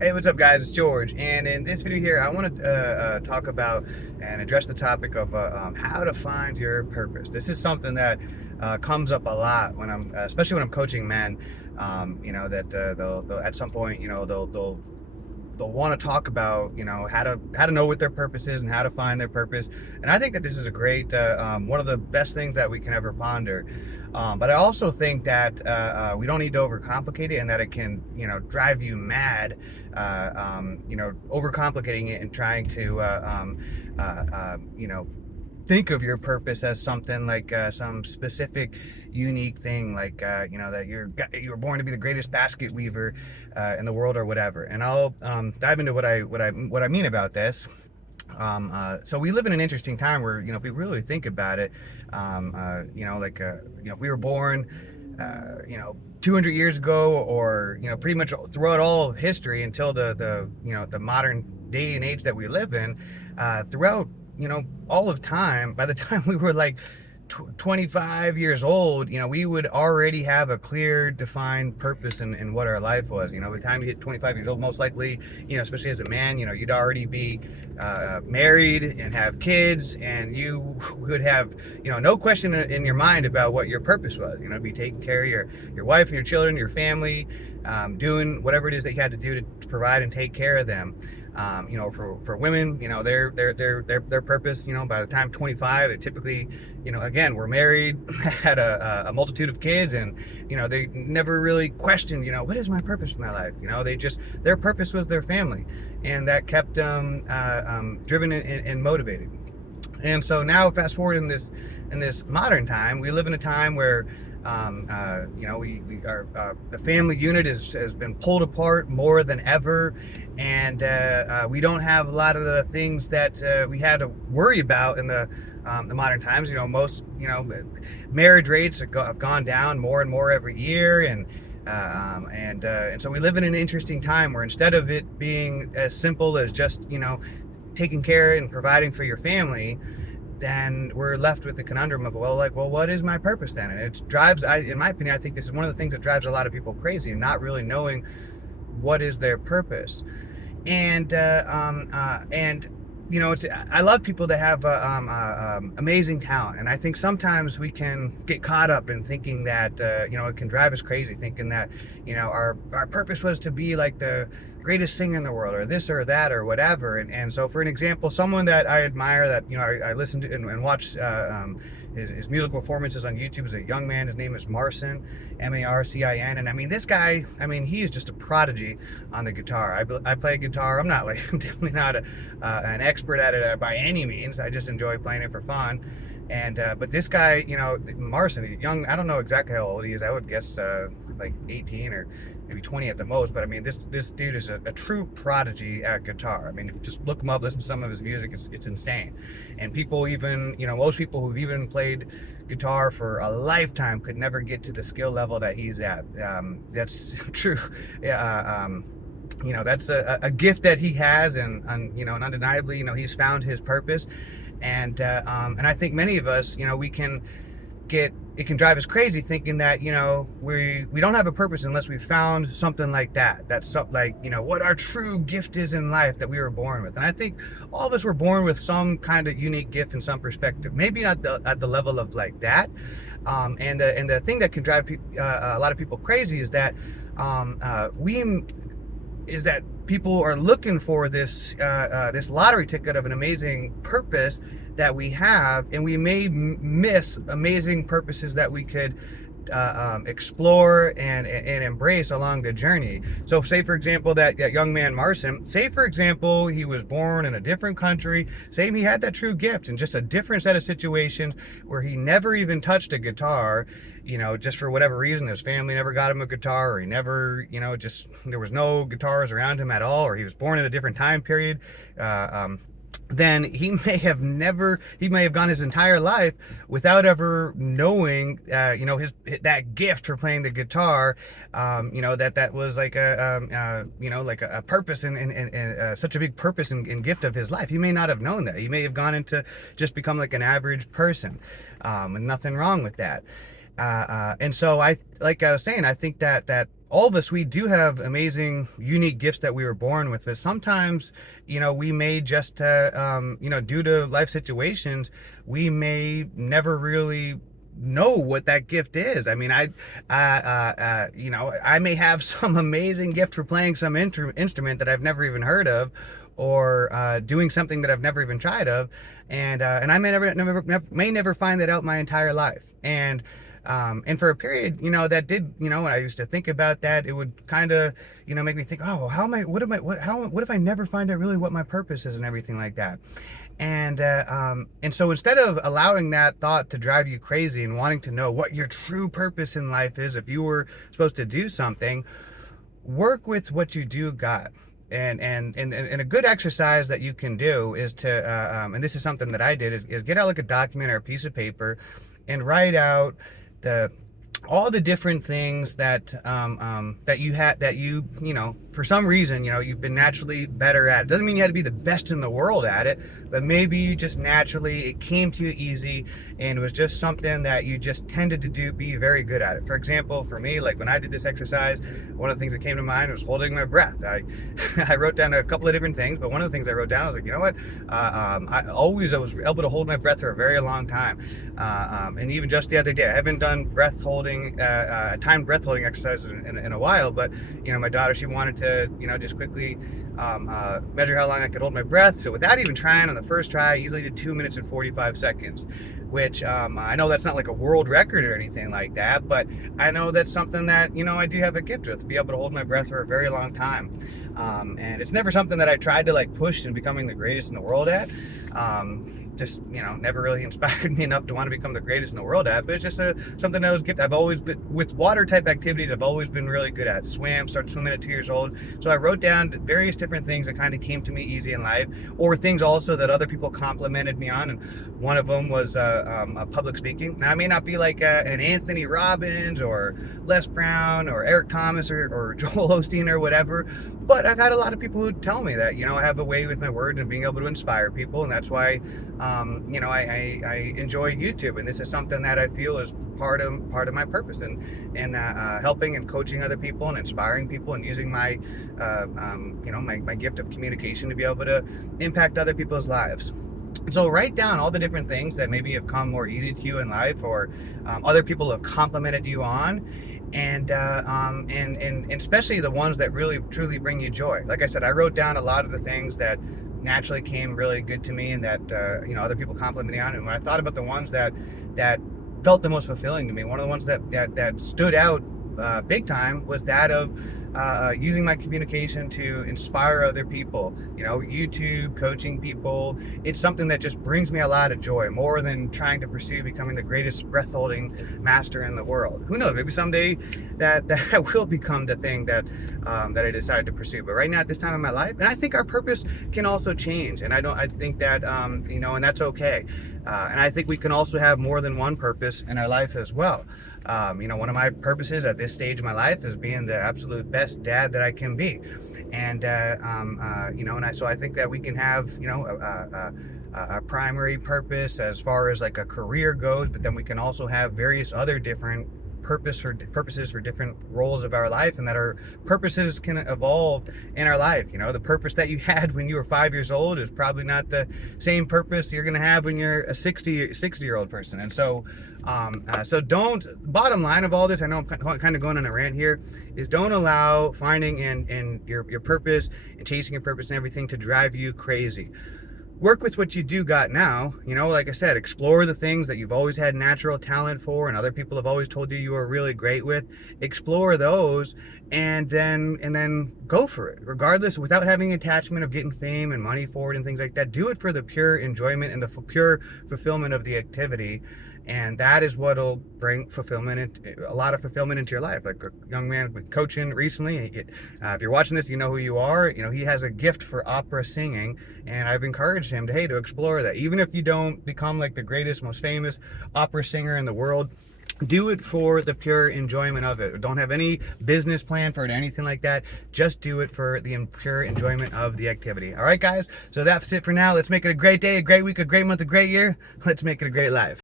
Hey, what's up, guys? It's George, and in this video here, I want to talk about and address the topic of how to find your purpose. This is something that comes up a lot when especially when I'm coaching men. That they'll at some point, they'll want to talk about how to know what their purpose is and how to find their purpose. And I think that this is a great one of the best things that we can ever ponder. But I also think that we don't need to overcomplicate it, and that it can drive you mad, overcomplicating it and trying to think of your purpose as something like some specific unique thing, like that you were born to be the greatest basket weaver in the world or whatever. And I'll dive into what I mean about this. So we live in an interesting time where, if we really think about it, if we were born 200 years ago, or pretty much throughout all of history until the modern day and age that we live in, throughout all of time, by the time we were like 25 years old, we would already have a clear, defined purpose in what our life was. By the time you hit 25 years old, most likely, especially as a man, you'd already be married and have kids, and you would have, no question in your mind about what your purpose was. Be taking care of your wife and your children, your family, doing whatever it is that you had to do to provide and take care of them. For women, their purpose, by the time 25, they typically, again, were married, had a multitude of kids, and, they never really questioned, what is my purpose in my life? Their purpose was their family, and that kept them driven and motivated. And so now, fast forward in this modern time, we live in a time where the family unit has been pulled apart more than ever, and we don't have a lot of the things that we had to worry about in the modern times. Most marriage rates have gone down more and more every year, and so we live in an interesting time where, instead of it being as simple as just taking care and providing for your family, then we're left with the conundrum of, what is my purpose then? And in my opinion, I think this is one of the things that drives a lot of people crazy, and not really knowing what is their purpose. And I love people that have amazing talent, and I think sometimes we can get caught up in thinking that it can drive us crazy, thinking that our purpose was to be like the greatest singer in the world, or this or that or whatever. And so, for an example, someone that I admire, that I listen to and watch his musical performances on YouTube, is a young man. His name is Marcin, Marcin. And I mean, this guy, he is just a prodigy on the guitar. I play guitar. I'm definitely not an expert at it by any means. I just enjoy playing it for fun. And but this guy, Marcin, young, I don't know exactly how old he is. I would guess like 18 or maybe 20 at the most. But this dude is a true prodigy at guitar. If you just look him up, listen to some of his music, it's insane. And people, even most people who've even played guitar for a lifetime, could never get to the skill level that he's at. That's true. Yeah. That's a gift that he has, and undeniably, he's found his purpose. And I think many of us, it can drive us crazy thinking that we don't have a purpose unless we found something like that. That's what our true gift is in life that we were born with. And I think all of us were born with some kind of unique gift in some perspective. Maybe not at the level of like that. And the thing that can drive a lot of people crazy is that people are looking for this lottery ticket of an amazing purpose that we have, and we may miss amazing purposes that we could explore and embrace along the journey. So say, for example, that young man Marcin, say, for example, he was born in a different country. Say he had that true gift in just a different set of situations where he never even touched a guitar, just for whatever reason. His family never got him a guitar, or he never, just there was no guitars around him at all, or he was born in a different time period. Then he may have gone his entire life without ever knowing, that gift for playing the guitar, that was like a purpose and such a big purpose and gift of his life. He may not have known that. He may have gone into just become like an average person, and nothing wrong with that. And so like I was saying, I think that all of us, we do have amazing, unique gifts that we were born with, but sometimes, we may just, due to life situations, we may never really know what that gift is. I mean, I may have some amazing gift for playing some instrument that I've never even heard of, or doing something that I've never even tried of, and I may never find that out my entire life. And for a period, that did, when I used to think about that, it would kind of, make me think, oh, well, what if I never find out really what my purpose is and everything like that. And so instead of allowing that thought to drive you crazy and wanting to know what your true purpose in life is, if you were supposed to do something, work with what you do got. And a good exercise that you can do is to, and this is something that I did, is get out like a document or a piece of paper and write out all the different things that you for some reason, you've been naturally better at. It doesn't mean you had to be the best in the world at it, but maybe you just naturally, it came to you easy, and it was just something that you just tended to be very good at it. For example, for me, like when I did this exercise, one of the things that came to mind was holding my breath. I wrote down a couple of different things, but one of the things I wrote down, I was like, you know what? I was able to hold my breath for a very long time. And even just the other day, I haven't done timed breath holding exercises in a while, but my daughter, she wanted to just quickly measure how long I could hold my breath. So without even trying, on the first try, I easily did 2 minutes and 45 seconds, which I know that's not like a world record or anything like that, but I know that's something that I do have a gift with, to be able to hold my breath for a very long time. And it's never something that I tried to like push in becoming the greatest in the world at. Just never really inspired me enough to want to become the greatest in the world at, but it's just something that was gifted. I've always been, with water type activities, I've always been really good at. Started swimming at 2 years old, so I wrote down various different things that kind of came to me easy in life, or things also that other people complimented me on, and one of them was public speaking. Now, I may not be like an Anthony Robbins or Les Brown or Eric Thomas or Joel Osteen or whatever, but I've had a lot of people who tell me that I have a way with my words and being able to inspire people, and that's why I enjoy YouTube, and this is something that I feel is part of my purpose, and helping and coaching other people and inspiring people, and using my my gift of communication to be able to impact other people's lives. So write down all the different things that maybe have come more easy to you in life, or other people have complimented you on, and especially the ones that really truly bring you joy. Like I said, I wrote down a lot of the things that naturally came really good to me, and that other people complimented me on. And when I thought about the ones that felt the most fulfilling to me, one of the ones that stood out big time was that of using my communication to inspire other people. YouTube, coaching people, it's something that just brings me a lot of joy, more than trying to pursue becoming the greatest breath holding master in the world. Who knows, maybe someday that will become the thing that I decide to pursue. But right now, at this time in my life, and I think our purpose can also change, and I think that and that's okay. And I think we can also have more than one purpose in our life as well. One of my purposes at this stage of my life is being the absolute best dad that I can be. And, so I think that we can have, a primary purpose as far as like a career goes, but then we can also have various other different purposes for different roles of our life, and that our purposes can evolve in our life. The purpose that you had when you were 5 years old is probably not the same purpose you're going to have when you're a 60-year-old person. And so bottom line of all this, I know I'm kind of going on a rant here, is don't allow finding in your purpose and chasing your purpose and everything to drive you crazy. Work with what you do got now. Like I said, explore the things that you've always had natural talent for, and other people have always told you are really great with. Explore those, and then go for it, regardless, without having attachment of getting fame and money for it and things like that. Do it for the pure enjoyment and the pure fulfillment of the activity. And that is what'll bring a lot of fulfillment into your life. Like a young man with coaching recently, if you're watching this, you know who you are. He has a gift for opera singing, and I've encouraged him to explore that. Even if you don't become like the greatest, most famous opera singer in the world, do it for the pure enjoyment of it. Don't have any business plan for it or anything like that. Just do it for the pure enjoyment of the activity. All right, guys? So that's it for now. Let's make it a great day, a great week, a great month, a great year. Let's make it a great life.